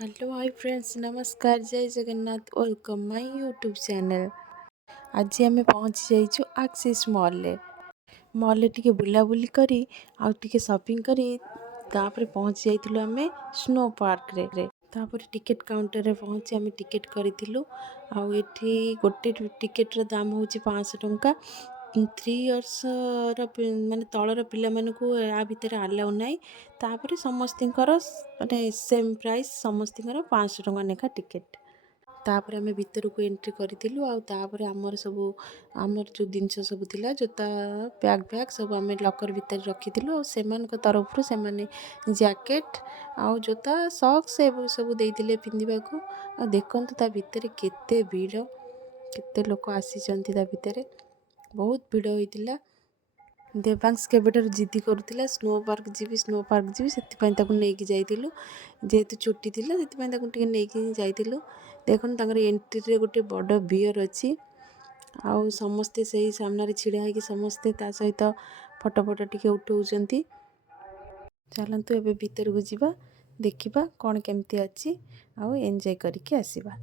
Hello hi friends, नमस्कार, जय Jagannath, welcome my YouTube channel. आज आम पहुँची जाइछु एक्सिस मॉल टिके बुलाबुली करी आउ टिके शॉपिंग करी तापर पहुँची जाइथिलु आमे स्नो पार्क रे। तापर टिकेट काउंटर रे पहुँची आमे टिकेट करिथिलु। आउ एठी गोटे टिकेट रो दाम होची 500 टंका। 3 इयर्स माने तलर पिला मानकु आ भितर अलाउ नाई। तापर समस्तिंकर माने सेम प्राइस समस्तिंकर 500 टंका नेखा टिकेट। तापर आमे भितर को एंट्री करिथिलु आउ तापर हमर सब हमर जो जिनस सब थिला जोता बैग सब आमे लॉकर भितर रखिथिलु। आउ सेमान को तरफ रु सेमाने जैकेट आउ जोता सॉक्स सब देइथिले पिंदिबा को। आ देखंतु ता भितर केते भीड़, केते लोक आसीचंती ता भितर, बहुत भीड़ होइतिला। देवांश केबेटर जिद्दी करुतिला स्नो पार्क जीवी सेतिपई ताकु नेकी जाइतिलु। जेहेतु छुट्टी थिला सेतिपई ताकु टिके नेकी जाइतिलु। देखन तांकर एंट्री रे गोटे बड़ बियर अछि। आउ समस्ते सही सामने रे छिड़ा है कि समस्ते ता सहित फोटो टिके उठौचंती। चलंतु एबे भीतर को जीवा, देखिबा कोन केमती अछि आउ एन्जॉय करिके आसीबा।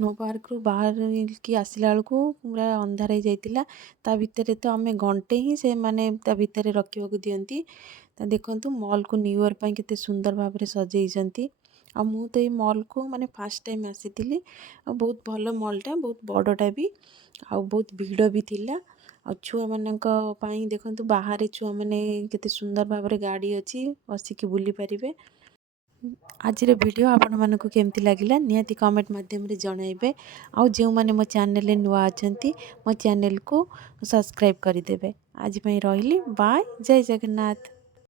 स्नो पार्क रू बाहर आसला बेलू पूरा अंधार हो जाता। ता भितर तो आम घंटे ही से माने ता भितर रखा दियंती। तो देखो मॉल को न्यू ईयर पर केते सुंदर भाव में सजाई। आ मु तो ये मॉल को माने फर्स्ट टाइम आसी बहुत भल मॉलटा बहुत बड़टा भी आ बहुत भीड़ भी थिला। आ छुआ मानक पई देखंतु बाहर छुआ माने केते सुंदर भाव में गाड़ी अच्छी बसिकी बुली पारिबे। आज वीडियो आपण मानक केमती लगिला निहाती कमेंट माध्यम रे जणाइबे। आ जो माने मो चैनल नुआ अछंती मो चैनल को सब्सक्राइब कर देबे। आज पई रहिली बाय जय जगन्नाथ।